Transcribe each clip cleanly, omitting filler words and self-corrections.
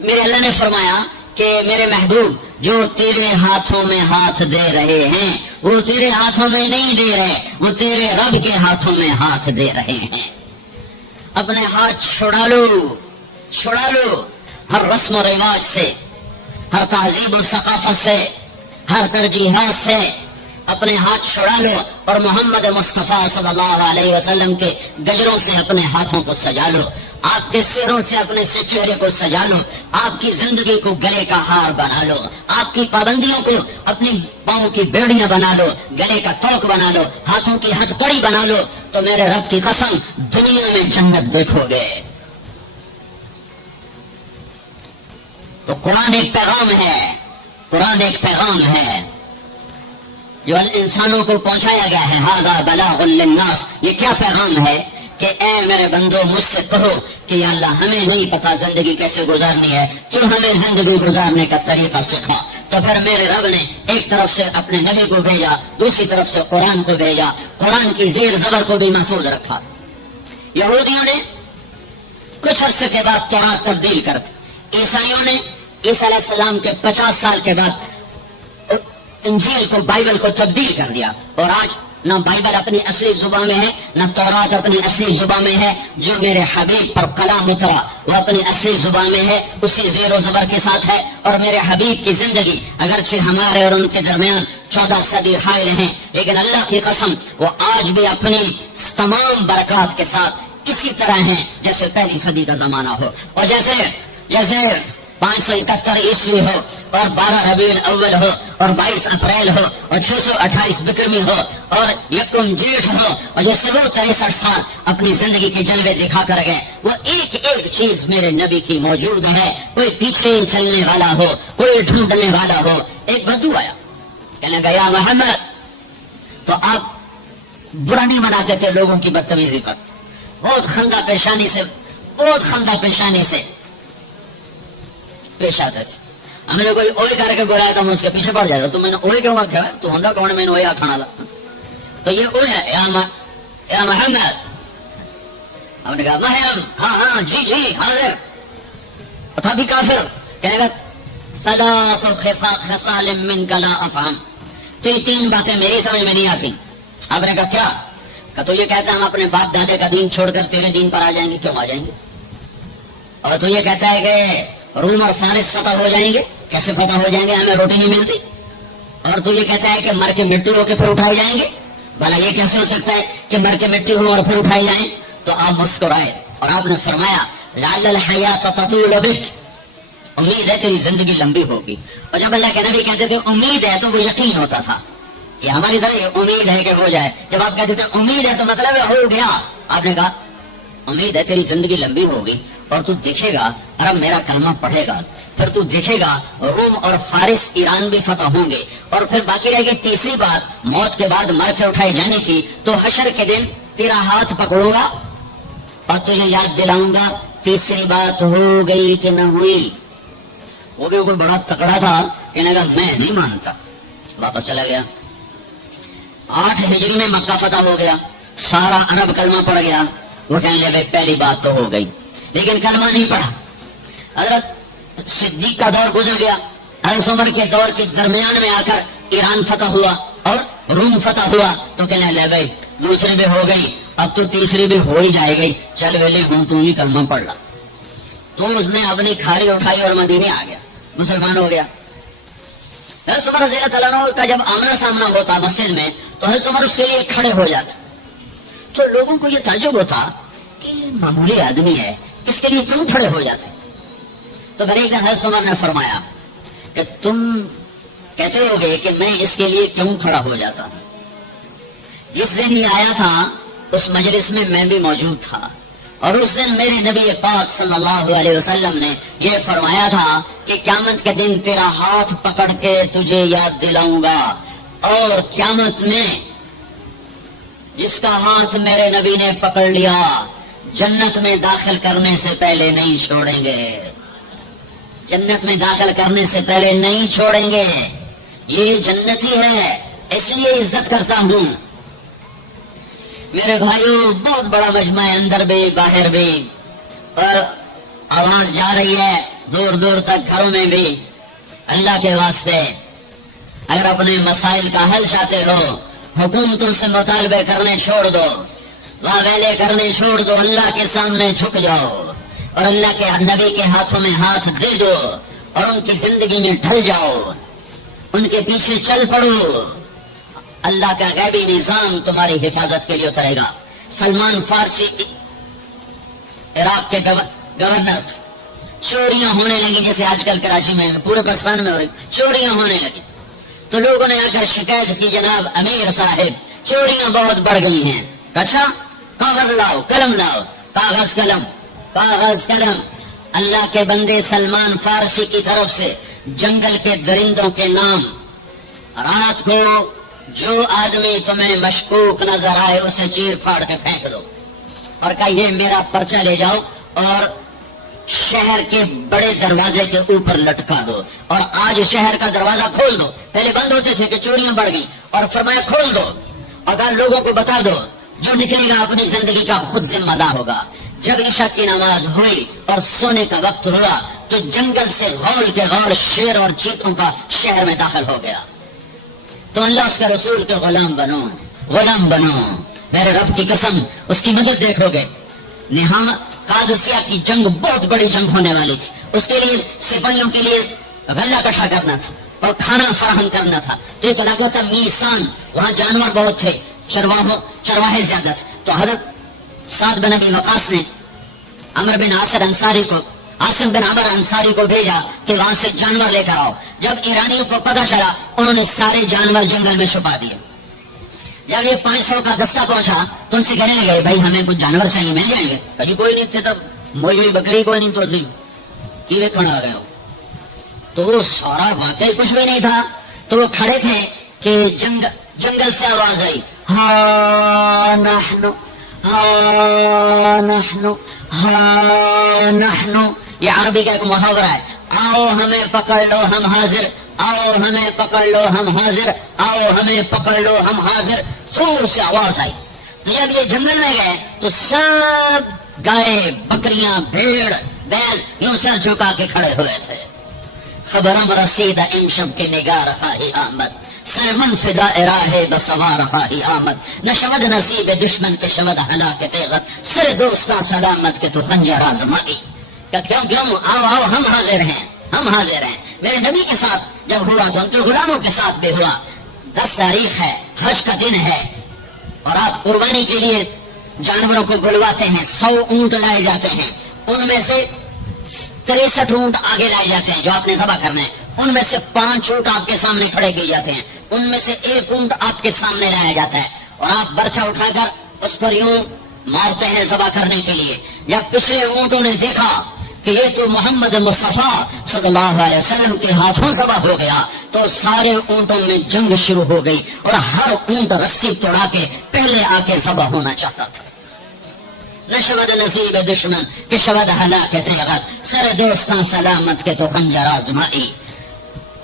میرے اللہ نے فرمایا کہ میرے محبوب جو تیرے ہاتھوں میں ہاتھ دے رہے ہیں وہ تیرے ہاتھوں میں نہیں دے رہے، وہ تیرے رب کے ہاتھوں میں ہاتھ دے رہے ہیں۔ اپنے ہاتھ چھڑا لو ہر رسم و رواج سے، ہر تہذیب و ثقافت سے، ہر ترجیحات سے اپنے ہاتھ چھڑا لو اور محمد مصطفیٰ صلی اللہ علیہ وسلم کے گجروں سے اپنے ہاتھوں کو سجا لو، آپ کے سروں سے اپنے سے چہرے کو سجا لو، آپ کی زندگی کو گلے کا ہار بنا لو، آپ کی پابندیوں کو اپنی پاؤں کی بیڑیاں بنا لو، گلے کا توق بنا لو، ہاتھوں کی ہتھ کڑی بنا لو، تو میرے رب کی قسم دنیا میں جنت دیکھو گے۔ تو قرآن ایک پیغام ہے، قرآن ایک پیغام ہے جو انسانوں کو پہنچایا گیا ہے۔ ھذا بلاغ للناس، یہ کیا پیغام ہے کہ اے میرے بندو مجھ سے کہو کہ یا اللہ ہمیں نہیں پتا زندگی کیسے گزارنی ہے، تو ہمیں زندگی گزارنے کا طریقہ سکھا۔ تو پھر میرے رب نے ایک طرف سے اپنے نبی کو بھیجا، دوسری طرف سے قرآن کو بھیجا، قرآن کی زیر زبر کو بھی محفوظ رکھا۔ یہودیوں نے کچھ عرصے کے بعد تورات تبدیل کر دی، عیسائیوں نے عیسیٰ علیہ السلام کے 50 سال کے بعد انجیل کو، بائبل کو تبدیل کر دیا، اور آج نہ بائبل اپنی اصلی زبان میں ہے، نہ تورات اپنی اصلی زبان میں ہے۔ جو میرے حبیب پر کلام اترا وہ اپنی اصلی زبان میں ہے، اسی زیر و زبر کے ساتھ ہے، اور میرے حبیب کی زندگی اگرچہ ہمارے اور ان کے درمیان 14 صدی حائل ہیں، لیکن اللہ کی قسم وہ آج بھی اپنی تمام برکات کے ساتھ اسی طرح ہیں جیسے پہلی صدی کا زمانہ ہو، اور جیسے 571 عیسوی ہو اور 12 ربیع الاول ہو اور 22 اپریل ہو اور 628 بکرمی ہو اور یکم جیٹھ ہو، اور جیسے وہ 63 سال اپنی زندگی کے جلوے دکھا کر گئے، وہ ایک ایک چیز میرے نبی کی موجود ہے۔ کوئی پیچھے چلنے والا ہو، کوئی ڈھونڈنے والا ہو۔ ایک بدو آیا، کہنے لگا یا محمد، تو آپ برا نہیں مناتے تھے لوگوں کی بدتمیزی پر، بہت خندہ پیشانی سے پیش آتے تھے۔ ہم نے کوئی اوئے کر کے بولا تو ہم اس کے پیچھے پڑ جاتا، تو میں نے اوئے کیوں آخیا ہے، تو ہندا کون میں نے اوئے آکھنا لا، تو یہ اوئے ہے یا محمد۔ ہم نے کہا محرم، ہاں جی حاضر، تھا بھی کافر، کہنے گا ثلاث خصال منک لا افہم، تو یہ 3 باتیں میری سمجھ میں نہیں آتی۔ آپ نے کہا کیا؟ کہ تو یہ کہتا ہے ہم اپنے باپ دادے کا دین چھوڑ کر تیرے دین پر آ جائیں گے، کیوں آ جائیں گے؟ اور تو یہ کہتا ہے کہ روم اور فارس فتح ہو جائیں گے، کیسے فتح ہو جائیں گے، ہمیں روٹی نہیں ملتی۔ اور تو یہ کہتا ہے کہ مر کے مٹی ہو کے پھر اٹھائے جائیں گے، بھلا یہ کیسے ہو سکتا ہے کہ مر کے مٹی ہو اور پھر اٹھائی جائیں؟ تو آپ مسکرائے اور آپ نے فرمایا لعل الحیات تطول بک، امید ہے تیری زندگی لمبی ہوگی۔ اور جب اللہ کے نبی کہتے تھے امید ہے تو وہ یقین ہوتا تھا، یہ ہماری طرح یہ امید ہے کہ ہو جائے۔ جب آپ کہتے تھے امید ہے تو مطلب ہے ہو گیا۔ آپ نے کہا امید ہے تیری زندگی لمبی ہوگی اور تو دیکھے گا عرب میرا کلمہ پڑھے گا، پھر تو دیکھے گا روم اور فارس ایران بھی فتح ہوں گے، اور پھر باقی رہے گی تیسری بات موت کے بعد مر کے اٹھائے جانے کی۔ تو حشر کے دن تیرا ہاتھ پکڑوں گا اور تجھے یاد دلاؤں گا تیسری بات ہو گئی کہ نہ ہوئی۔ وہ بھی کوئی بڑا تکڑا تھا، کہنے گا میں نہیں مانتا، واپس چلا گیا۔ 8 ہجری میں مکہ فتح ہو گیا، سارا عرب کلمہ پڑھ گیا۔ وہ کہنے لگے پہلی بات تو ہو گئی، لیکن کلمہ نہیں پڑھا۔ حضرت صدیق کا دور گزر گیا، حضرت عمر کے دور کے درمیان میں آ کر ایران فتح ہوا اور روم فتح ہوا، تو کہنے لگے بھائی دوسری بھی ہو گئی، اب تو تیسری بھی ہو ہی جائے گی، چل ویلے ہوں تو ہی کلمہ پڑھ لا۔ تو اس نے اپنی کھاڑی اٹھائی اور مدینے آ گیا، مسلمان ہو گیا۔ حضرت عمر رضی اللہ تعالیٰ عنہ کا جب آمنا سامنا ہوتا مسجد میں تو حضرت عمر اس کے لیے کھڑے ہو جاتے، تو لوگوں کو یہ تعجب ہوتا کہ معمولی آدمی ہے، اس کے لیے کیوں کھڑے ہو جاتے؟ تو پھر ایک دن حضرت عمر نے فرمایا کہ تم کہتے ہو گے کہ میں اس کے لیے کیوں کھڑا ہو جاتا ہوں۔ جس دن یہ آیا تھا اس مجلس میں میں بھی موجود تھا، اور اس دن میرے نبی پاک صلی اللہ علیہ وسلم نے یہ فرمایا تھا کہ قیامت کے دن تیرا ہاتھ پکڑ کے تجھے یاد دلاؤں گا، اور قیامت میں جس کا ہاتھ میرے نبی نے پکڑ لیا جنت میں داخل کرنے سے پہلے نہیں چھوڑیں گے، جنت میں داخل کرنے سے پہلے نہیں چھوڑیں گے۔ یہ جنتی ہے، اس لیے عزت کرتا ہوں۔ میرے بھائیوں بہت بڑا مجمع ہے، اندر بھی باہر بھی، اور آواز جا رہی ہے دور دور تک گھروں میں بھی اللہ کے واسطے اگر اپنے مسائل کا حل چاہتے ہو حکومتوں سے مطالبے کرنے چھوڑ دو، واویلے کرنے چھوڑ دو، اللہ کے سامنے جھک جاؤ اور اللہ کے نبی کے ہاتھوں میں ہاتھ دے دو اور ان کی زندگی میں ڈھل جاؤ، ان کے پیچھے چل پڑو، اللہ کا غیبی نظام تمہاری حفاظت کے لیے اترے گا۔ سلمان فارسی عراق کے گورنر تھے، چوریاں ہونے لگی جیسے آج کل کراچی میں پورے پاکستان میں ہو رہی، چوریاں ہونے لگی تو لوگوں نے آ کر شکایت کی، جناب امیر صاحب چوریاں بہت بڑھ گئی ہیں۔ اچھا کاغذ لاؤ، قلم لاؤ، کاغذ قلم، کاغذ قلم۔ اللہ کے بندے سلمان فارسی کی طرف سے جنگل کے درندوں کے نام، رات کو جو آدمی تمہیں مشکوک نظر آئے اسے چیر پھاڑ کے پھینک دو اور کہیے میرا پرچہ لے جاؤ اور شہر کے بڑے دروازے کے اوپر لٹکا دو، اور آج شہر کا دروازہ کھول دو۔ پہلے بند ہوتے تھے کہ چوریاں بڑھ گئی، اور فرمایا کھول دو، اگر لوگوں کو بتا دو جو نکلے گا اپنی زندگی کا خود ذمہ دار ہوگا۔ جب عشاء کی نماز ہوئی اور سونے کا وقت ہوا تو جنگل سے غول کے غول شیر اور چیتوں کا شہر میں داخل ہو گیا۔ تو اللہ اس کے رسول کے غلام بنو، غلام بنو، میرے رب کی قسم اس کی مدد دیکھو گے۔ نہاں قادسیہ کی جنگ بہت بڑی جنگ ہونے والی تھی، اس کے لیے سپاہیوں کے لیے غلہ اکٹھا کرنا تھا اور کھانا فراہم کرنا تھا، تو ایک علاقہ تھا میسان، وہاں جانور بہت تھے، چرواہے زیادہ تھے۔ تو حضرت سعد بن ابی وقاص نے عمر بن عاصر انصاری کو، عاصم بن عمر انصاری کو بھیجا کہ وہاں سے جانور لے کر آؤ۔ جب ایرانیوں کو پتہ چلا انہوں نے سارے جانور جنگل میں چھپا دیے۔ جب یہ 500 کا دستہ پہنچا تو ان سے کہنے لگے بھائی ہمیں کچھ جانور چاہیے، مل جائیں گے؟ کہیں کوئی نہیں تھے، تب موجودی بکری کوئی نہیں تو تھی کیوے کھڑا آ گئے ہو، تو وہ سارا واقعی کچھ بھی نہیں تھا۔ تو وہ کھڑے تھے کہ جنگل سے آواز آئی، ہاں نحنو ہاں نحنو ہاں نحنو، یہ عربی کا ایک محاورہ ہے، آؤ ہمیں پکڑ لو ہم حاضر، آؤ ہمیں پکڑ لو ہم حاضر، آؤ ہمیں پکڑ لو ہم حاضر۔ زور سے آواز آئی۔ تو جب یہ جنگل میں گئے تو سب گائے، بکریاں، بھیڑ، بیل یوں سر جھکا کے کھڑے ہوئے تھے۔ خبرم رسیدہ امشب کی نگاہ رہا ہی آمد، سر من فدا راہ بسوا رہا ہی آمد، نہ شود نصیب دشمن کے شود ہلاک تیغت، سر دوستاں سلامت کے تو خنجر آزمائی۔ کہ کیوں آؤ آؤ ہم حاضر ہیں، ہم حاضر ہیں۔ میرے نبی کے ساتھ جب ہوا تو ان کے غلاموں کے ساتھ بھی ہوا۔ 10 تاریخ ہے، حج کا دن ہے، اور آپ قربانی کے لیے جانوروں کو بلواتے ہیں، 100 اونٹ لائے جاتے ہیں، ان میں سے 63 اونٹ آگے لائے جاتے ہیں جو آپ نے ذبح کرنا ہے، ان میں سے 5 اونٹ آپ کے سامنے کھڑے کیے جاتے ہیں، ان میں سے 1 اونٹ آپ کے سامنے لایا جاتا ہے، اور آپ برچہ اٹھا کر اس پر یوں مارتے ہیں ذبح کرنے کے لیے۔ جب پچھلے اونٹوں نے دیکھا کہ یہ تو محمد مصطفیٰ صلی اللہ علیہ وسلم کے ہاتھوں ذبح ہو گیا تو سارے اونٹوں میں جنگ شروع ہو گئی، اور ہر اونٹ رسی توڑا کے پہلے آ کے ذبح ہونا چاہتا تھا۔ نہ شود نصیب دشمن کہ شود ہلاک تیغت، سر دوستاں سلامت کے تو خنجر آزمائی۔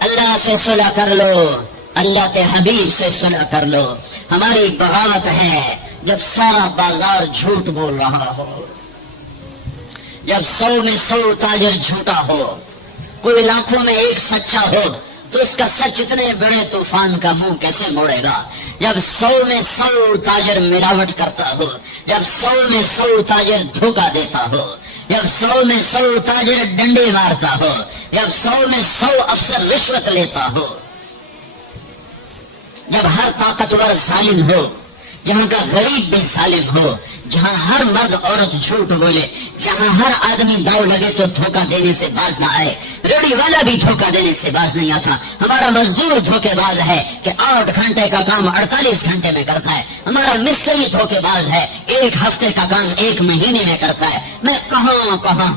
اللہ سے صلح کر لو، اللہ کے حبیب سے صلح کر لو۔ ہماری بغاوت ہے جب سارا بازار جھوٹ بول رہا ہو، جب 100 میں 100 تاجر جھوٹا ہو، کوئی لاکھوں میں 1 سچا ہو، تو اس کا سچ اتنے بڑے طوفان کا منہ کیسے موڑے گا؟ جب 100 میں 100 تاجر ملاوٹ کرتا ہو، جب 100 میں 100 تاجر دھوکہ دیتا ہو، جب 100 میں 100 تاجر ڈنڈے مارتا ہو، جب 100 میں 100 افسر رشوت لیتا ہو، جب ہر طاقتور ظالم ہو، جہاں کا غریب بھی ظالم ہو، جہاں ہر مرد عورت جھوٹ بولے، جہاں ہر آدمی داؤ لگے تو دھوکہ دینے سے باز نہ آئے، ریڑھی والا بھی دھوکہ دینے سے باز نہیں آتا، ہمارا مزدور دھوکے باز ہے کہ 8 گھنٹے کا کام 48 گھنٹے میں کرتا ہے، ہمارا مستری دھوکے باز ہے 1 ہفتے کا کام 1 مہینے میں کرتا ہے۔ میں کہاں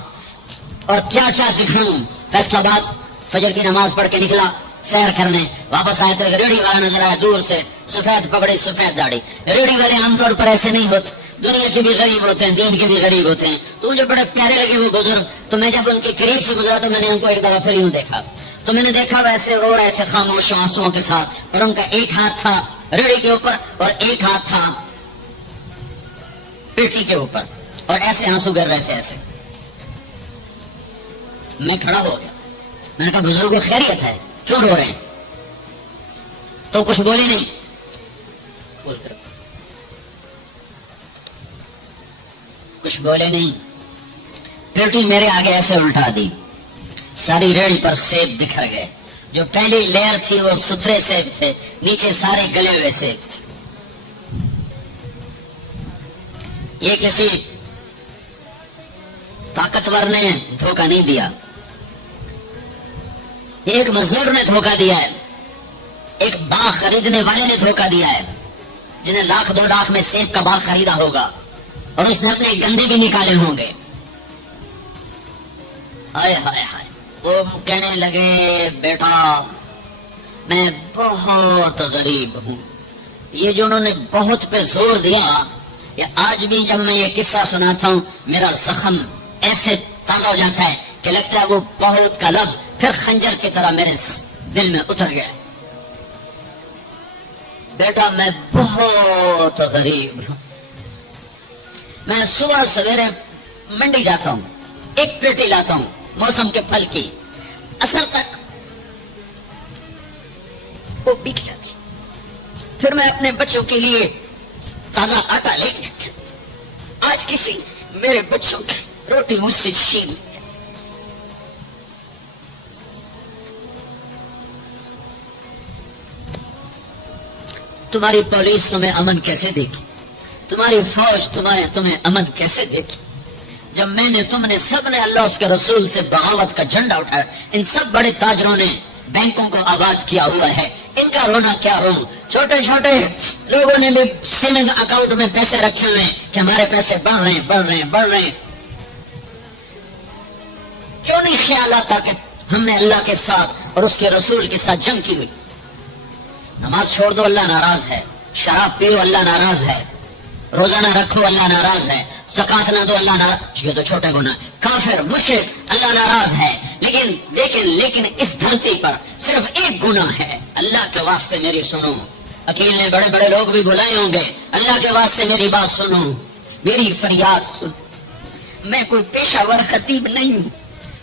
اور کیا دکھاؤں؟ فیصل آباد فجر کی نماز پڑھ کے نکلا سیر کرنے، واپس آئے تو ریڑھی والا نظر آیا دور سے، سفید پگڑی سفید داڑھی۔ ریڑھی والے عام طور پر ایسے نہیں ہوتے، دنیا کے بھی غریب ہوتے ہیں، دین کے بھی غریب ہوتے ہیں، تو مجھے بڑے پیارے لگے وہ بزرگ۔ تو میں جب ان کے قریب سے گزرا تو میں نے ان کو ایک دفعہ پھر یوں دیکھا، تو میں نے دیکھا ویسے رو رہے تھے خاموش آنسوؤں کے ساتھ، اور ان کا ایک ہاتھ تھا ریڑھی کے اوپر اور ایک ہاتھ تھا پیٹی کے اوپر، اور ایسے آنسو گر رہے تھے ایسے۔ میں کھڑا ہو گیا، میں نے کہا بزرگوں خیریت ہے، کیوں رو رہے ہیں؟ تو کچھ بولے نہیں، بول کر کچھ بولے نہیں، پیٹی میرے آگے ایسے الٹا دی، ساری ریڑھی پر سیب بکھر گئے، جو پہلی لیئر تھی وہ ستھرے سیب تھے، نیچے سارے گلے ہوئے سیب تھے۔ یہ کسی طاقتور نے دھوکہ نہیں دیا، ایک مزدور نے دھوکہ دیا ہے، ایک باغ خریدنے والے نے دھوکہ دیا ہے، جنہیں لاکھ 2 لاکھ میں سیب کا باغ خریدا ہوگا اور اس نے اپنے گندے بھی نکالے ہوں گے۔ ہائے ہائے ہائے، وہ کہنے لگے بیٹا میں بہت غریب ہوں، یہ جو انہوں نے بہت پہ زور دیا، یہ آج بھی جب میں یہ قصہ سناتا ہوں میرا زخم ایسے تازہ ہو جاتا ہے کہ لگتا ہے وہ بہت کا لفظ پھر خنجر کی طرح میرے دل میں اتر گیا۔ بیٹا میں بہت غریب ہوں، میں صبح سویرے منڈی جاتا ہوں، ایک پیٹی لاتا ہوں موسم کے پھل کی، اصل تک وہ بک جاتی، پھر میں اپنے بچوں کے لیے تازہ آٹا لے کے، آج کسی میرے بچوں کی روٹی مجھ سے چھین، تمہاری پولیس تمہیں امن کیسے دیکھی، تمہاری فوج تمہیں امن کیسے دیکھی، جب میں نے تم نے سب نے اللہ اس کے رسول سے بغاوت کا جھنڈا اٹھایا، ان سب بڑے تاجروں نے بینکوں کو آباد کیا ہوا ہے، ان کا رونا کیا رو، چھوٹے چھوٹے لوگوں نے بھی سیونگ اکاؤنٹ میں پیسے رکھے ہوئے ہیں کہ ہمارے پیسے بڑھ رہے ہیں، کیوں نہیں خیال آتا کہ ہم نے اللہ کے ساتھ اور اس کے رسول کے ساتھ جنگ کی ہوئی؟ نماز چھوڑ دو اللہ ناراض ہے، شراب پیو اللہ ناراض ہے، روزہ نہ رکھو اللہ ناراض ہے، زکات نہ دو اللہ ناراض، یہ تو چھوٹے گناہ، کافر مشرک اللہ ناراض ہے، لیکن اس دھرتی پر صرف ایک گناہ ہے، اللہ کے واسطے میری سنو، اکیل نے بڑے بڑے لوگ بھی بلائے ہوں گے، اللہ کے واسطے میری بات سنو، میری فریاد سنو، میں کوئی پیشہ ور خطیب نہیں ہوں،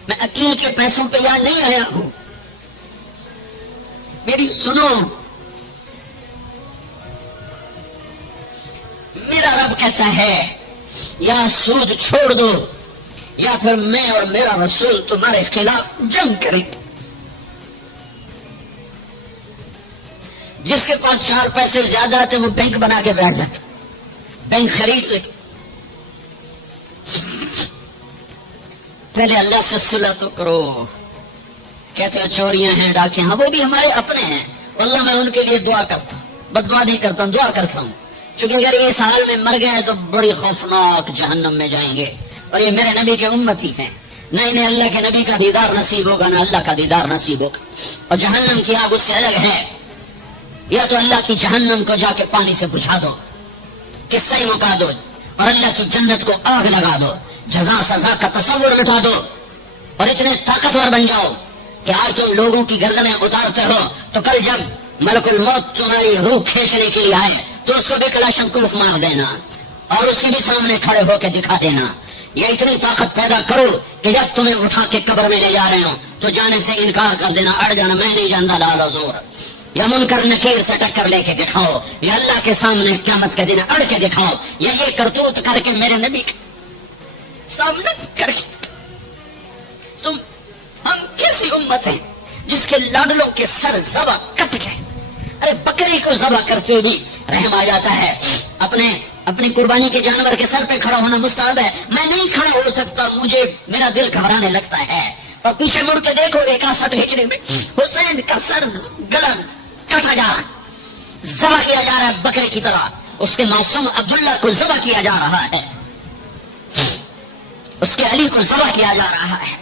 میں اکیل کے پیسوں پہ یہاں نہیں آیا ہوں، میری سنو، میرا رب کہتا ہے یا سود چھوڑ دو یا پھر میں اور میرا رسول تمہارے خلاف جنگ کریں۔ جس کے پاس 4 پیسے زیادہ آتے وہ بینک بنا کے بیٹھ جاتا، بینک خرید لے، پہلے اللہ سے صلح تو کرو۔ کہتے ہیں چوریاں ہیں، ڈاکیاں، وہ بھی ہمارے اپنے ہیں، اللہ میں ان کے لیے دعا کرتا ہوں، بد دعا نہیں کرتا ہوں، دعا کرتا ہوں، چونکہ اگر یہ اس حال میں مر گئے تو بڑی خوفناک جہنم میں جائیں گے، اور یہ میرے نبی کے امتی ہیں، نہ انہیں اللہ کے نبی کا دیدار نصیب ہوگا نہ اللہ کا دیدار نصیب ہوگا، اور جہنم کی آگ اس سے الگ ہے، یا تو اللہ کی جہنم کو جا کے پانی سے بجھا دو، قصہ ہی مکا دو، اور اللہ کی جنت کو آگ لگا دو، جزا سزا کا تصور مٹا دو، اور اتنے طاقتور بن جاؤ کہ آج تم لوگوں کی گردنیں اتارتے ہو تو کل جب ملک الموت تمہاری روح کھینچنے کے لیے آئے تو اس کو بھی کلاشنکوف مار دینا اور اس کے بھی سامنے کھڑے ہو کے دکھا دینا۔ یہ اتنی طاقت پیدا کرو کہ جب تمہیں اٹھا کے قبر میں لے جا رہے ہو تو جانے سے انکار کر دینا، اڑ جانا، میں نہیں جانتا لال حضور، یا منکر نکیر سے ٹکر لے کے دکھاؤ، یا اللہ کے سامنے قیامت کے دن اڑ کے دکھاؤ، یا یہ کرتوت کر کے میرے نبی کے سامنے کر کے تم ہم کیسی امت ہیں جس کے لاڈلوں کے سر ذبح کٹ گئے؟ ارے بکری کو ذبح کرتے ہوئے بھی رحم آ جاتا ہے، اپنی قربانی کے جانور کے سر پہ کھڑا ہونا مستحب ہے، میں نہیں کھڑا ہو سکتا، مجھے میرا دل گھبرانے لگتا ہے، اور پیچھے مڑ کے دیکھو 61 ہجری میں حسین کا سر گلا کٹا جا رہا ہے، ذبح کیا جا رہا ہے بکرے کی طرح، اس کے معصوم عبداللہ کو ذبح کیا جا رہا ہے، اس کے علی کو ذبح کیا جا رہا ہے،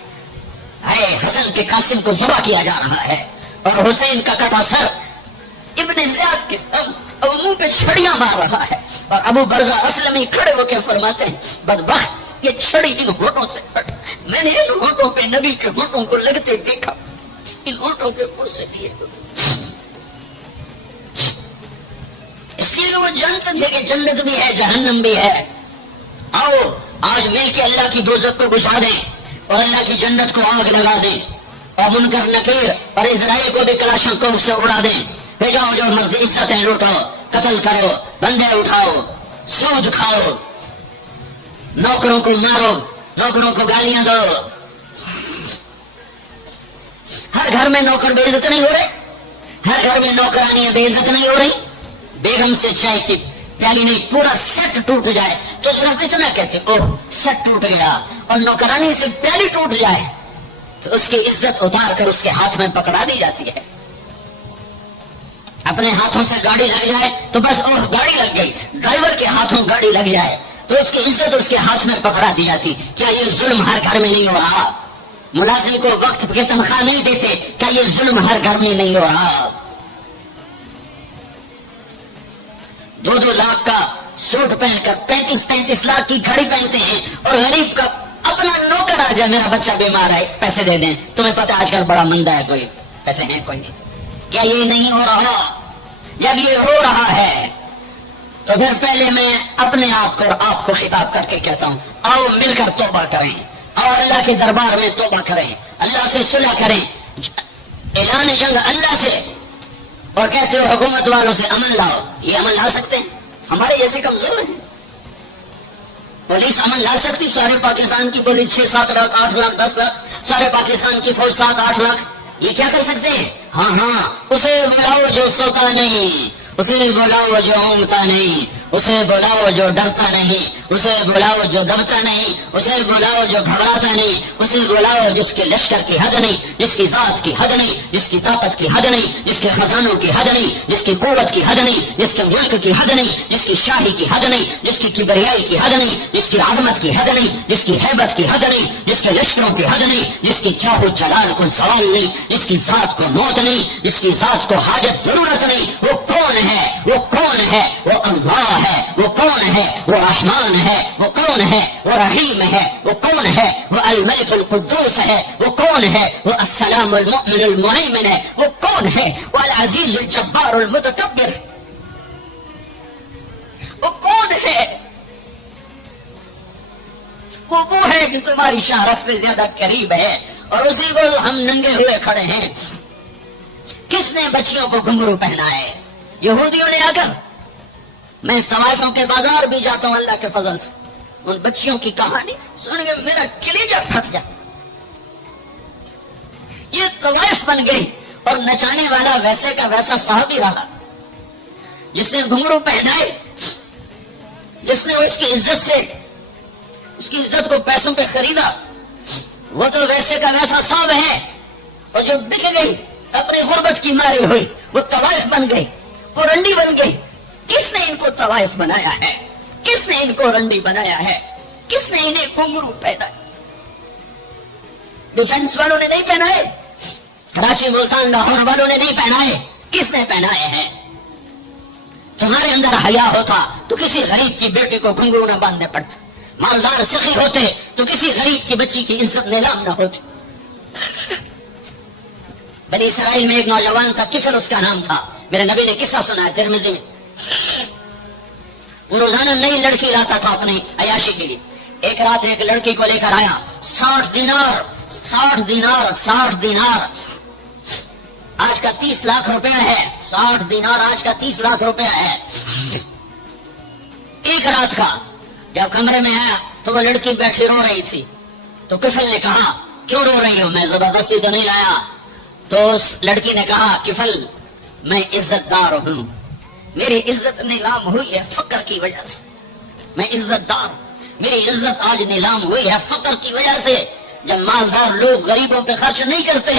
حسن کے قاسم کو ذبح کیا جا رہا ہے، اور حسین کا کٹا سر ابن زیاد کے منہ پہ چھڑیاں مار رہا ہے، اور ابو برزہ اسلمی کھڑے ہو کے فرماتے ہیں بدبخت یہ چھڑی ان ہونٹوں سے ہٹ، میں نے ان ہونٹوں پہ نبی کے ہونٹوں کو لگتے دیکھا، ان ہونٹوں پہ پرسے دیے، اس لیے وہ جانتے تھے کہ جنت بھی ہے جہنم بھی ہے۔ آؤ آج مل کے اللہ کی دوزخ کو بجھا دیں، اور اللہ کی جنت کو آگ لگا دیں اور منکر نکیر اور اسرائیل کو بھی کلاشنکوف سے اڑا دیں. بھیجاؤ جو مرضی عزتیں لوٹو, قتل کرو, بندے اٹھاؤ, سود کھاؤ, نوکروں کو مارو, نوکروں کو گالیاں دو. ہر گھر میں نوکر بے عزت نہیں ہو رہے, ہر گھر میں نوکرانیاں بے عزت نہیں ہو رہی. بیگم سے چائے کی پیالی نہیں پورا سیٹ ٹوٹ جائے تو صرف اتنا کہتے اوہ سیٹ ٹوٹ گیا, اور نوکرانی سے پیالی ٹوٹ جائے تو اس کی عزت اتار کر اس کے ہاتھ میں پکڑا دی جاتی ہے. اپنے ہاتھوں سے گاڑی لگ جائے تو بس اوہ گاڑی لگ گئی, ڈرائیور کے ہاتھوں گاڑی لگ جائے تو اس کی عزت اس کے ہاتھ میں پکڑا دی جاتی. کیا یہ ظلم ہر گھر میں نہیں ہو رہا؟ ملازم کو وقت کی تنخواہ نہیں دیتے, کیا یہ ظلم ہر گھر میں نہیں ہو رہا؟ 2-2 لاکھ کا سوٹ پہن کر 35-35 لاکھ کی گھڑی پہنتے ہیں, اور غریب کا اپنا نوکر آ جائے میرا بچہ بیمار ہے پیسے دے دیں. تمہیں پتا آج کل بڑا مندہ ہے, کوئی پیسے ہیں کوئی نہیں. کیا یہ نہیں ہو رہا؟ جب یہ ہو رہا ہے تو پھر پہلے میں اپنے آپ کو اور آپ کو خطاب کر کے کہتا ہوں, آؤ مل کر توبہ کریں اور اللہ کے دربار میں توبہ کریں, اللہ سے صلح کریں, اعلان جنگ اللہ سے. اور کہتے ہو حکومت والوں سے امن لاؤ, یہ امن لا سکتے ہیں؟ ہمارے جیسے کمزور ہیں. پولیس امن لا سکتی؟ سارے پاکستان کی پولیس 6-7 لاکھ 8 لاکھ 10 لاکھ, سارے پاکستان کی فوج 7-8 لاکھ, یہ کیا کر سکتے ہیں؟ ہاں اسے بلاؤ جو سوتا نہیں, اسے بلاؤ جو اونگتا نہیں, اسے بلاؤ جو ڈرتا نہیں, اسے بلاؤ جو دبتا نہیں, اسے بلاؤ جو گھبراتا نہیں, اسے بلاؤ جس کے لشکر کی حد نہیں, جس کی ذات کی حد نہیں, جس کی طاقت کی حد نہیں, جس کے خزانوں کی حد نہیں, جس کی قوت کی حد نہیں, جس کے ملک کی حد نہیں, جس کی شاہی کی حد نہیں, جس کی کبریائی کی حد نہیں, جس کی عظمت کی حد نہیں, جس کی ہیبت کی حد نہیں, جس کے لشکروں کی حد نہیں, جس کی چاہو جلال کو زوال نہیں, جس کی ذات کو موت نہیں, جس کی ذات کو حاجت ضرورت نہیں. وہ کون ہے؟ وہ کون ہے؟ وہ اللہ ہے. وہ کون ہے؟ وہ رحمان ہے. وہ کون ہے؟ وہ رحیم ہے. وہ کون ہے؟ وہ الملک القدوس ہے. وہ کون ہے؟ وہ السلام المؤمن المہیمن ہے. وہ کون ہے؟ وہ العزیز الجبار المتکبر. وہ کون ہے؟ وہ ہے جو تمہاری شارخ سے زیادہ قریب ہے, اور اسی کو ہم ننگے ہوئے کھڑے ہیں. کس نے بچیوں کو گھنگرو پہنا ہے؟ یہودیوں نے. آ کر میں طوائفوں کے بازار بھی جاتا ہوں اللہ کے فضل سے, ان بچیوں کی کہانی سن کے میرا کلیجہ پھٹ جاتا. یہ طوائف بن گئی, اور نچانے والا ویسے کا ویسا صحابی رہا, جس نے گھنگرو پہنائے, جس نے اس کی عزت سے اس کی عزت کو پیسوں پہ خریدا, وہ تو ویسے کا ویسا صاحب ہے. اور جو بک گئی اپنی غربت کی ماری ہوئی, وہ طوائف بن گئی, وہ رنڈی بن گئی. کس نے ان کو طوائف بنایا ہے؟ کس نے ان کو رنڈی بنایا ہے؟ کس نے انہیں گھنگرو پہنا؟ ڈیفنس والوں نے نہیں پہنائے, کراچی ملتان لاہور والوں نے نہیں پہنائے. کس نے پہنائے ہیں؟ تمہارے اندر حیا ہوتا تو کسی غریب کی بیٹی کو گھنگرو نہ باندھنے پڑتے, مالدار سخی ہوتے تو کسی غریب کی بچی کی عزت نیلام نہ ہوتی. بنی اسرائیل میں ایک نوجوان تھا, کفل اس کا نام تھا. میرے نبی نے قصہ سنا ہے ترمذی میں. وہ روزانہ نئی لڑکی لاتا تھا اپنی عیاشی کے لیے. ایک رات ایک لڑکی کو لے کر آیا, 60 دینار آج کا 30 لاکھ روپیہ ہے. 60 دینار آج کا 30 لاکھ روپیہ ہے. ایک رات کا جب کمرے میں آیا تو وہ لڑکی بیٹھی رو رہی تھی. تو کفل نے کہا کیوں رو رہی ہو؟ میں زبردستی تو نہیں لایا. تو اس لڑکی نے کہا کفل میں عزت دار ہوں, میری عزت نیلام ہوئی ہے فقر کی وجہ سے. میں عزت دار, میری عزت آج نیلام ہوئی ہے فقر کی وجہ سے. جب مالدار لوگ غریبوں پہ خرچ نہیں کرتے,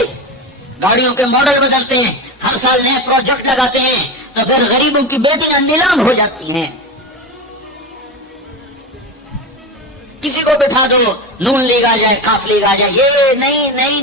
گاڑیوں کے ماڈل بدلتے ہیں, ہر سال نئے پروجیکٹ لگاتے ہیں, تو پھر غریبوں کی بیٹیاں نیلام ہو جاتی ہیں. کسی کو بٹھا دو, نون لیگ آ جائے, کاف لیگ آ جائے, یہ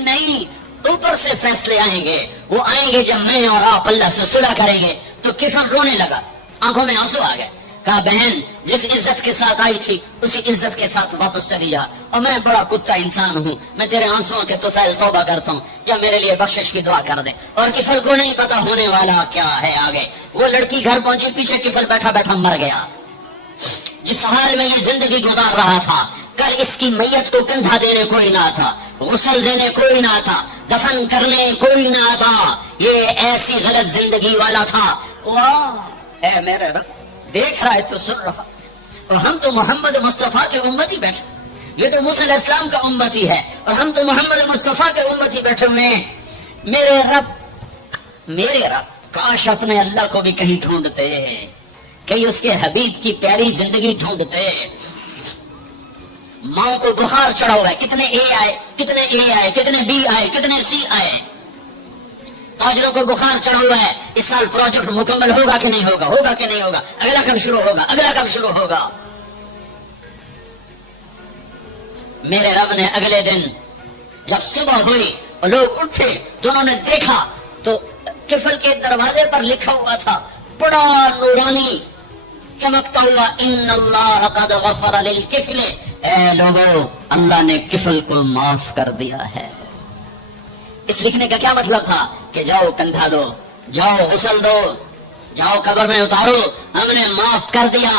نہیں, اوپر سے فیصلے آئیں گے. وہ آئیں گے جب میں اور آپ اللہ سے صلح کریں گے. تو کفن رونے لگا, آنکھوں میں آنسو آ گئے. کہا بہن جس عزت کے ساتھ آئی تھی اسی عزت کے ساتھ واپس چلی جا, اور میں بڑا کتا انسان ہوں, میں تیرے آنسوؤں کے طفیل توبہ کرتا ہوں, یا میرے لیے بخشش کی دعا کر دے. اور کفل کو نہیں پتا ہونے والا کیا ہے آگے. وہ لڑکی گھر پہنچی, پیچھے کفل بیٹھا بیٹھا مر گیا. جس حال میں یہ زندگی گزار رہا تھا, کل اس کی میت کو کندھا دینے کوئی نہ تھا، غسل دینے کوئی نہ تھا، دفن کرنے کوئی نہ تھا، یہ ایسی غلط زندگی والا تھا۔ واہ اے میرے رب، دیکھ رہا ہے تو سن رہا، اور ہم تو محمد مصطفیٰ کے امتی بیٹھے، یہ تو موسیٰ علیہ السلام کا امتی ہے اور ہم تو محمد مصطفیٰ کے امتی بیٹھے ہوئے ہیں۔ میرے رب کاش اپنے اللہ کو بھی کہیں ڈھونڈتے، کہیں اس کے حبیب کی پیاری زندگی ڈھونڈتے۔ ماں کو بخار چڑھا ہوا ہے، کتنے اے آئے، کتنے بی آئے، کتنے سی آئے، تاجروں کو بخار چڑھا ہوا ہے، اس سال پروجیکٹ مکمل ہوگا کہ نہیں ہوگا، ہوگا کہ نہیں ہوگا، اگلا کب شروع ہوگا، اگلا کب شروع ہوگا۔ میرے رب نے اگلے دن جب صبح ہوئی اور لوگ اٹھے تو انہوں نے دیکھا تو کفل کے دروازے پر لکھا ہوا تھا بڑا نورانی چمکتا ہوا، ان اللہ قد غفر للکفل، اے لوگو اللہ نے کفل کو معاف کر دیا ہے۔ اس لکھنے کا کیا مطلب تھا کہ جاؤ کندھا دو، جاؤ غسل دو، جاؤ قبر میں اتارو، ہم نے معاف کر دیا۔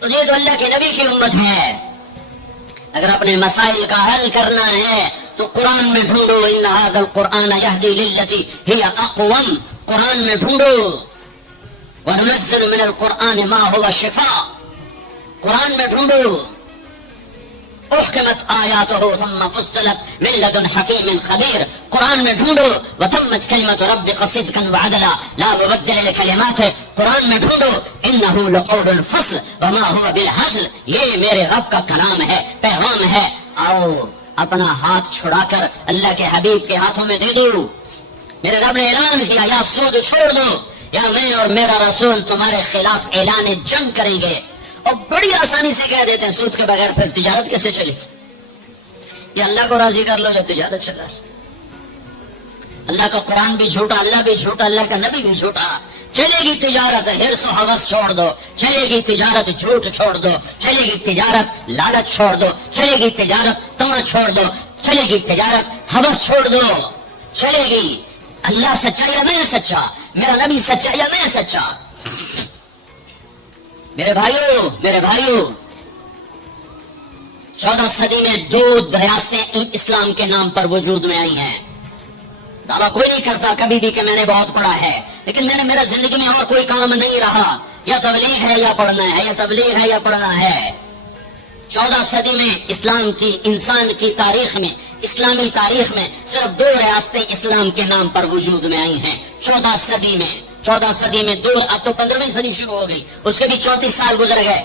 تو یہ تو اللہ کے نبی کی امت ہے۔ اگر اپنے مسائل کا حل کرنا ہے تو قرآن میں ڈھونڈو، ان ھذا القرآن یہدی للتی ہی اقوم، قرآن میں ڈھونڈو، وننزل من القرآن ما هو شفاء، قرآن میں ڈھونڈو، احکمت آیاتہ ثم فصلت من لدن حکیم خبیر، قرآن میں ڈھونڈو، وتمت کلمۃ ربک صدقا وعدلا لا مبدل لکلماتہ، قرآن میں ڈھونڈو، انہ لقول الفصل وما هو بالہزل، یہ میرے رب کا کلام ہے، پیغام ہے۔ آؤ اپنا ہاتھ چھڑا کر اللہ کے حبیب کے ہاتھوں میں دے دو۔ میرے رب نے اعلان کیا یا سود چھوڑ دو یا میں اور میرا رسول تمہارے خلاف اعلان جنگ کریں گے، اور بڑی آسانی سے کہہ دیتے ہیں سود کے بغیر پھر تجارت کیسے چلی؟ یہ اللہ کو راضی کر لو جو تجارت چلا، اللہ کا قرآن بھی جھوٹا، اللہ بھی جھوٹا، اللہ کا نبی بھی جھوٹا۔ چلے گی تجارت حرص و ہوس چھوڑ دو، چلے گی تجارت جھوٹ چھوڑ دو، چلے گی تجارت لالچ چھوڑ دو، چلے گی تجارت طمع چھوڑ دو، چلے گی تجارت ہوس چھوڑ دو، چلے گی۔ اللہ سچا یا میں سچا، میرا نبی سچا یا میں سچا؟ میرے بھائیوں 14 صدی میں 2 ریاستیں اسلام کے نام پر وجود میں آئی ہیں۔ دعویٰ کوئی نہیں کرتا کبھی بھی کہ میں نے بہت پڑھا ہے، لیکن میرا زندگی میں اور کوئی کام نہیں رہا، یا تبلیغ ہے یا پڑھنا ہے، یا تبلیغ ہے یا پڑھنا ہے۔ 14 صدی میں اسلام کی، انسان کی تاریخ میں، اسلامی تاریخ میں صرف 2 ریاستیں اسلام کے نام پر وجود میں آئی ہیں 14 صدی میں۔ 14 صدی میں 2، اب تو 15ویں صدی شروع ہو گئی، اس کے بھی 34 سال گزر گئے۔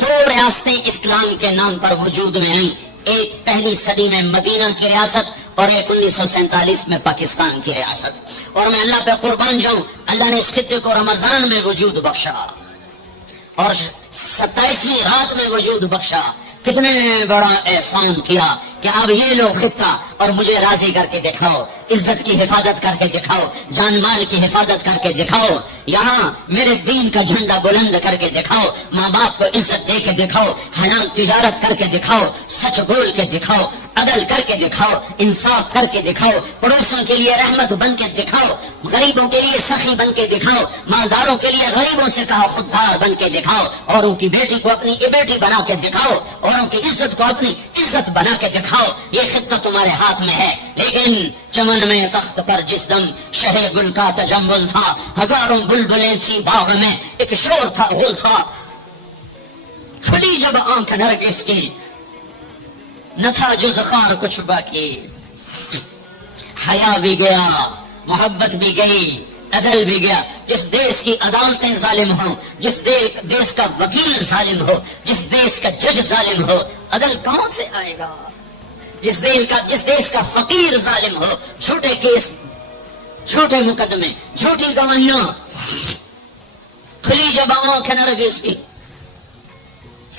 2 ریاستیں اسلام کے نام پر وجود میں آئیں، ایک پہلی صدی میں مدینہ کی ریاست اور ایک 1947 میں پاکستان کی ریاست۔ اور میں اللہ پہ قربان جاؤں، اللہ نے اس خطے کو رمضان میں وجود بخشا اور 27ویں رات میں وجود بخشا۔ کتنے بڑا احسان کیا کہ اب یہ لو خطہ اور مجھے راضی کر کے دکھاؤ، عزت کی حفاظت کر کے دکھاؤ، جان مال کی حفاظت کر کے دکھاؤ، یہاں میرے دین کا جھنڈا بلند کر کے دکھاؤ، ماں باپ کو عزت دے کے دکھاؤ، حلال تجارت کر کے دکھاؤ، سچ بول کے دکھاؤ، عدل کر کے دکھاؤ، انصاف کر کے دکھاؤ، پڑوسوں کے لیے رحمت بن کے دکھاؤ، غریبوں کے لیے سخی بن کے دکھاؤ، مالداروں کے لیے غریبوں سے کہا خوددار بن کے دکھاؤ، اوروں کی بیٹی کو اپنی بیٹی بنا کے دکھاؤ، اوروں کی عزت کو اپنی عزت بنا کے دکھاؤ۔ یہ خطہ تمہارے ہاتھ میں ہے، لیکن چمن میں تخت پر جس دم شہ گل کا تجمل تھا، ہزاروں بلبلیں تھی باغ میں، ایک شور تھا غل تھا، کھلی جب آنکھ نرگس کی نہ تھا جز خار کچھ باقی، حیا بھی گیا، محبت بھی گئی، عدل بھی گیا۔ جس دیش کی عدالتیں ظالم ہوں، جس دیش کا وکیل ظالم ہو، جس دیش کا جج ظالم ہو، عدل کہاں سے آئے گا؟ جس دیش کا فقیر ظالم ہو، جھوٹے کیس، جھوٹے مقدمے، جھوٹی گواہیاں، کھلی جب آنکھ نرگس کی،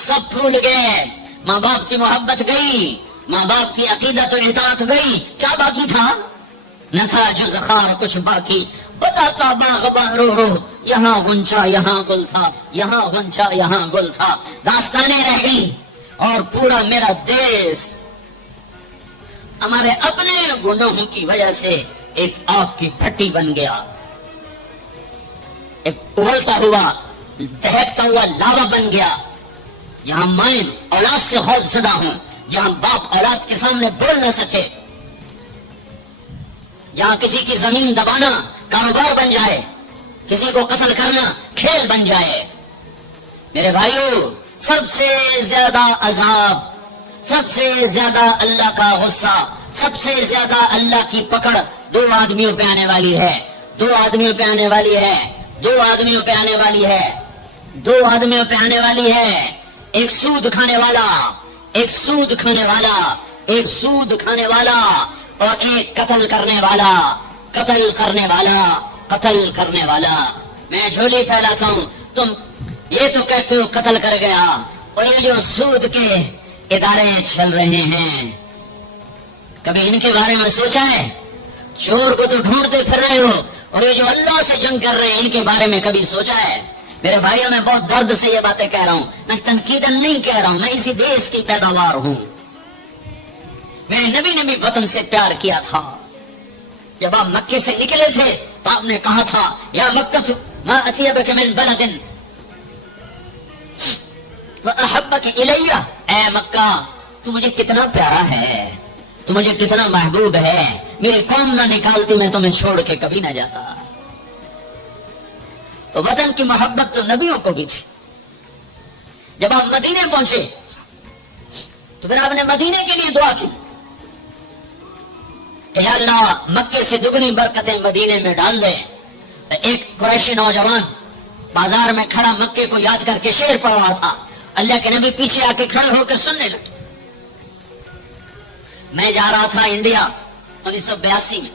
سب بھول گئے، ماں باپ کی محبت گئی، ماں باپ کی عقیدت و اطاعت گئی، کیا باقی تھا؟ نہ تھا جز خار کچھ باقی، بتاتا باغ رو رو، یہاں غنچہ یہاں گل تھا، یہاں غنچہ یہاں گل تھا، داستانیں رہ گئی، اور پورا میرا دیش ہمارے اپنے گناہوں کی وجہ سے ایک آگ کی بھٹی بن گیا، ایک ابلتا ہوا دہکتا ہوا لاوا بن گیا، جہاں مائیں اولاد سے خوف زدہ ہوں، جہاں باپ اولاد کے سامنے بول نہ سکے، جہاں کسی کی زمین دبانا کاروبار بن جائے، کسی کو قتل کرنا کھیل بن جائے. میرے بھائیو، سب سے زیادہ عذاب، سب سے زیادہ اللہ کا غصہ، سب سے زیادہ اللہ کی پکڑ دو آدمیوں پہ آنے والی ہے. دو آدمیوں پہ آنے والی ہے. دو آدمیوں پہ آنے والی ہے. دو آدمیوں پہ آنے والی ہے. ایک سود کھانے والا، ایک سود کھانے والا، ایک سود کھانے والا، اور ایک قتل کرنے والا، قتل کرنے والا، قتل کرنے والا. میں جھولی پھیلاتا ہوں، تم یہ تو کہتے ہو قتل کر گیا، اور یہ جو سود کے ادارے چل رہے ہیں، کبھی ان کے بارے میں سوچا ہے؟ چور کو تو ڈھونڈتے پھر رہے ہو، اور یہ جو اللہ سے جنگ کر رہے ہیں ان کے بارے میں کبھی سوچا ہے؟ میرے بھائیوں، میں بہت درد سے یہ باتیں کہہ رہا ہوں، میں تنقیدن نہیں کہہ رہا ہوں، میں اسی دیش کی پیداوار ہوں. میرے نبی نے بھی وطن سے پیار کیا تھا. جب آپ مکے سے نکلے تھے تو آپ نے کہا تھا، یا مکہ ما اطیبک من بلد وَأَحَبَّكَ إِلَيَّ، اے مکہ تو مجھے کتنا پیارا ہے، تو مجھے کتنا محبوب ہے، میری قوم نہ نکالتی میں تمہیں چھوڑ کے کبھی نہ جاتا. تو وطن کی محبت تو نبیوں کو بھی تھی. جب آپ مدینے پہنچے تو پھر آپ نے مدینے کے لیے دعا کی کہ یا اللہ مکے سے دگنی برکتیں مدینے میں ڈال دے. ایک قریشی نوجوان بازار میں کھڑا مکے کو یاد کر کے شعر پڑھ رہا تھا. اللہ کے نبی پیچھے آ کے کھڑے ہو کے سننے لگے. میں جا رہا تھا انڈیا 1982 میں،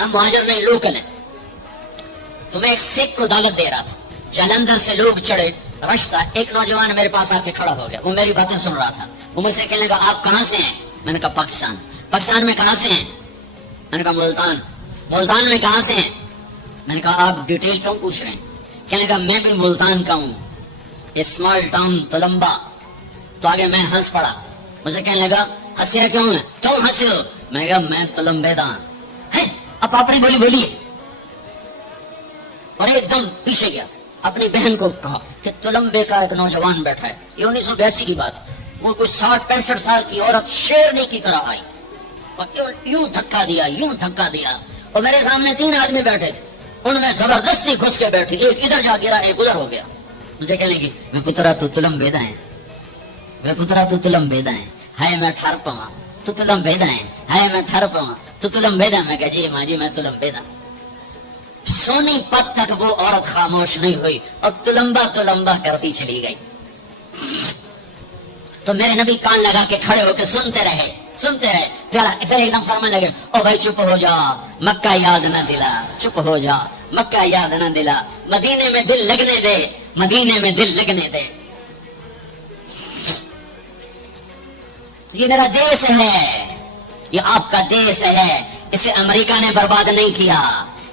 ہم مہاجر نہیں لوکل ہیں، تو میں ایک سکھ کو دعوت دے رہا تھا. جلندھر سے لوگ چڑھے، رش تھا. ایک نوجوان میرے پاس آ کے کھڑا ہو گیا، وہ میری باتیں سن رہا تھا. وہ مجھ سے کہنے لگا آپ کہاں سے ہیں؟ میں نے کہا پاکستان. پاکستان میں کہاں سے ہیں؟ میں نے کہا ملتان. ملتان میں کہاں سے ہیں؟ میں نے کہا آپ ڈیٹیل کیوں پوچھ رہے ہیں؟ کہنے لگا میں بھی ملتان کا ہوں، اسمال ٹاؤن تلمبا. تو آگے میں ہنس پڑا. مجھے کہنے لگا ہنسیا کیوں ہے، کیوں ہنسے ہو؟ میں نے کہا میں تلمبے داں ہے. اب اپنی بولی بولیے. اور ایک دم پیچھے گیا، اپنی بہن کو کہا کہ تلمبے کا ایک نوجوان بیٹھا ہے. یہ 1982 کی بات. وہ کچھ 60-65 سال کی عورت شیرنی کی طرح آئی اور یوں دھکا دیا، یوں دھکا دیا. اور میرے سامنے 3 آدمی بیٹھے تھے، ان میں زبردستی گھس کے بیٹھی. ایک ادھر جا گرا، ایک ادھر ہو گیا. مجھے کہنے لگی میں پترا تو تلمبے داں ہے، میں پترا تو تلمبے داں ہے، ہائے میں ٹھر پواں تو تلمبے داں ہے، ہائے میں ٹھر پواں تو تلمبے داں. میں کہا جی ماں جی میں تلمبے داں. سونی پت تک وہ عورت خاموش نہیں ہوئی اور تلمبا تلمبا کرتی چلی گئی. تو میرے نبی کان لگا کے کھڑے ہو کے سنتے رہے، سنتے رہے. پھر ایک دم فرمانے لگے او بھائی چپ ہو جا، مکہ یاد نہ دلا، چپ ہو جا، مکہ یاد نہ دلا، مدینے میں دل لگنے دے، مدینے میں دل لگنے دے. یہ میرا دیس ہے، یہ آپ کا دیس ہے. اسے امریکہ نے برباد نہیں کیا.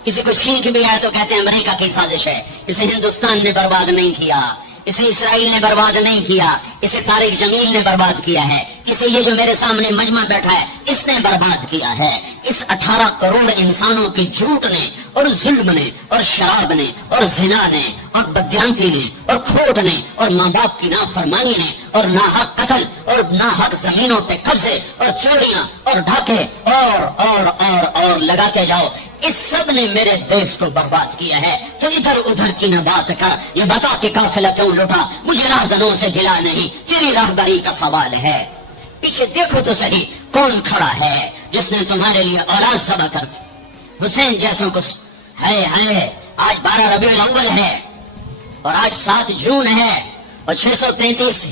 کسی کو چھینک بھی آئے تو کہتے ہیں امریکہ کی سازش ہے. اسے ہندوستان نے برباد نہیں کیا، اسے اسرائیل نے برباد نہیں کیا، اسے طارق جمیل نے برباد کیا ہے، اسے یہ جو میرے سامنے مجمع بیٹھا ہے اس نے برباد کیا ہے. اس 18 کروڑ انسانوں کے جھوٹ نے اور ظلم نے اور شراب نے اور زنا نے اور بدیانتی نے اور کھوٹ نے اور ماں باپ کی نافرمانی نے اور ناحق قتل اور ناحق زمینوں پہ قبضے اور چوریاں اور ڈھاکے اور لگاتے جاؤ. اس سب نے میرے دیش کو برباد کیا ہے. تو ادھر ادھر کی نہ بات کر، یہ بتا کہ قافلہ کیوں لوٹا. مجھے راہزنوں سے گلا نہیں، تیری راہبری کا سوال ہے. پیچھے دیکھو تو صحیح کون کھڑا ہے جس نے تمہارے لیے اولاد ذبح کر دی. حسین جیسوں کو ہے. آج 12 ربیع الاول ہے اور آج 7 جون ہے اور 633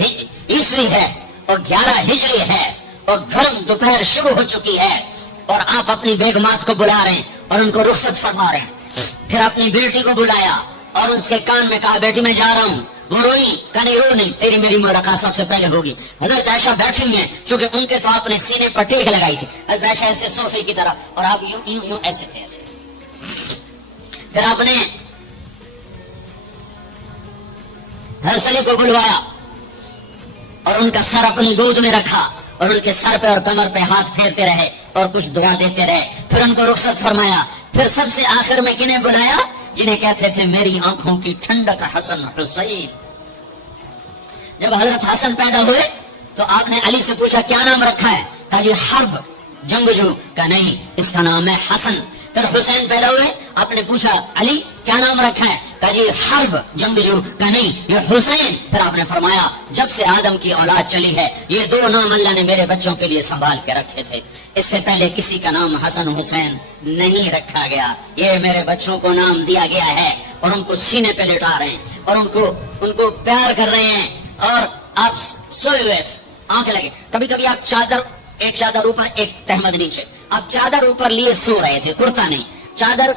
عیسوی ہے اور 11 ہجری ہے اور گرم دوپہر شروع ہو چکی ہے اور آپ اپنی بیگمات کو بلا رہے ہیں اور ان کو رخصت فرما رہے ہیں. پھر اپنی بیٹی کو بلایا اور اس کے کان میں کہا بیٹی میں جا رہا ہوں. وہ روئی، کہنے رو نہیں، تیری میری ملاقات سب سے پہلے ہوگی. حضرت عائشہ بیٹھی ہیں چونکہ ان کے تو آپ نے سینے پر ٹیک لگائی تھی. حضرت عائشہ ایسے صوفی کی طرح اور آپ یوں یوں یوں ایسے تھے ایسے. پھر آپ نے حضرت علی کو بلوایا اور ان کا سر اپنی گود میں رکھا اور ان کے سر پہ اور کمر پہ ہاتھ پھیرتے رہے اور کچھ دعا دیتے رہے. پھر ان کو رخصت فرمایا. پھر سب سے آخر میں کنہیں بلایا؟ جنہیں کہتے تھے میری آنکھوں کی ٹھنڈک حسن حسین. جب حضرت حسن پیدا ہوئے تو آپ نے علی سے پوچھا کیا نام رکھا ہے؟ کہا جی حرب، جنگجو. کہا نہیں، اس کا نام ہے حسن. پھر حسین پیدا ہوئے، آپ نے پوچھا علی کیا نام رکھا ہے؟ کہا جی حرب، جنگجو. کہا نہیں، یہ حسین. پھر آپ نے فرمایا جب سے آدم کی اولاد چلی ہے یہ دو نام اللہ نے میرے بچوں کے لیے سنبھال کے رکھے تھے، اس سے پہلے کسی کا نام حسن حسین نہیں رکھا گیا. یہ میرے بچوں کو نام دیا گیا ہے اور ان کو سینے پہ لٹا رہے ہیں اور ان کو پیار کر رہے ہیں. اور آپ سوئے ہوئے تھے، آنکھ لگے، کبھی کبھی آپ ایک چادر اوپر ایک تہمد نیچے، آپ چادر اوپر لیے سو رہے تھے، کرتا نہیں، چادر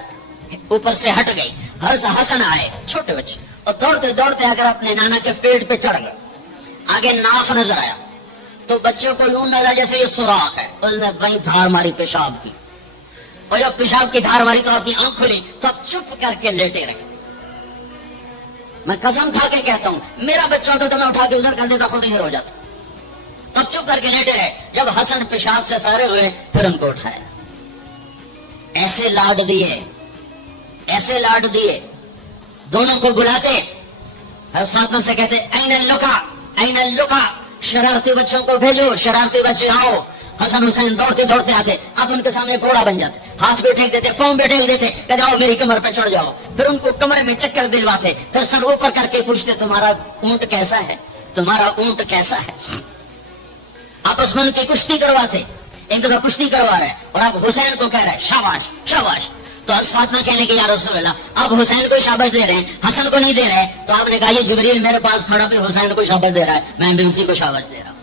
اوپر سے ہٹ گئی. حسن آئے چھوٹے بچے اور دوڑتے دوڑتے اگر اپنے نانا کے پیٹ پہ چڑھ گئے، آگے ناف نظر آیا تو بچوں کو یوں نظر جیسے یہ سوراخ ہے، اس نے وہیں دھار ماری پیشاب کی، اور جب پیشاب کی دھار ماری تو آپ کی آنکھ کھلی تو آپ چپ کر کے لیٹے رہے. میں قسم کھا کے کہتا ہوں میرا بچہ تو میں اٹھا کے ادھر کر دیتا، خود ادھر ہو جاتا. تب چپ کر کے لیٹے رہے. جب حسن پیشاب سے فارغ ہوئے پھر ان کو اٹھایا. ایسے لاڈ دیے، ایسے لاڈ دیے. دونوں کو بلاتے، حضرت فاطمہ سے کہتے این اللقا، این اللقا، شرارتی بچوں کو بھیجو، شرارتی بچے آؤ. حسن حسین دوڑتے دوڑتے آتے، آپ ان کے سامنے گھوڑا بن جاتے، ہاتھ بھی ٹھیک دیتے، پاؤں بھی ٹھیک دیتے، کہتے آؤ میری کمر پہ چڑھ جاؤ. پھر ان کو کمرے میں چکر دلواتے، پھر سر اوپر کر کے پوچھتے تمہارا اونٹ کیسا ہے، تمہارا اونٹ کیسا ہے. آپس میں ان کی کشتی کرواتے. ایک دفعہ کشتی کروا رہے اور آپ حسین کو کہہ رہے شاباش شاباش. تو فاطمہ کہنے کے یا رسول اللہ آپ حسین کو شاباش دے رہے ہیں، حسن کو نہیں دے رہے. تو آپ نے کہا یہ جبریل میرے پاس کھڑا پہ حسین کو شاباش دے رہا ہے، میں بھی اسی کو شاباش دے رہا ہوں.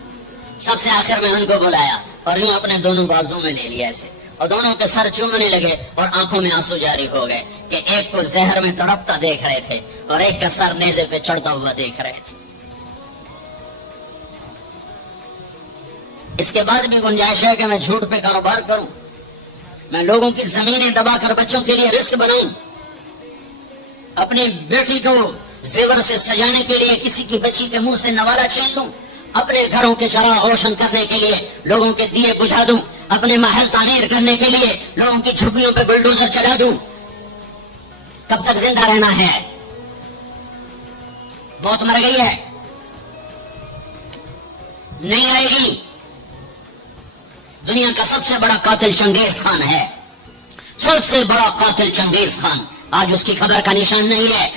سب سے آخر میں ان کو بلایا اور یوں اپنے دونوں بازوں میں لے لیا ایسے، اور دونوں کے سر چومنے لگے اور آنکھوں میں آنسو جاری ہو گئے کہ ایک کو زہر میں تڑپتا دیکھ رہے تھے اور ایک کا سر نیزے پہ چڑھتا ہوا دیکھ رہے تھے. اس کے بعد بھی گنجائش ہے کہ میں جھوٹ پہ کاروبار کروں، میں لوگوں کی زمینیں دبا کر بچوں کے لیے رزق بناؤں، اپنی بیٹی کو زیور سے سجانے کے لیے کسی کی بچی کے منہ سے نوالا چھین لوں، اپنے گھروں کے چراغ روشن کرنے کے لیے لوگوں کے دیے بجھا دوں، اپنے محل تعمیر کرنے کے لیے لوگوں کی جھگیوں پہ بلڈوزر چلا دوں. کب تک زندہ رہنا ہے؟ موت مر گئی ہے، نہیں آئے گی. دنیا کا سب سے بڑا قاتل چنگیز خان ہے، سب سے بڑا قاتل چنگیز خان. آج اس کی خبر کا نشان نہیں ہے.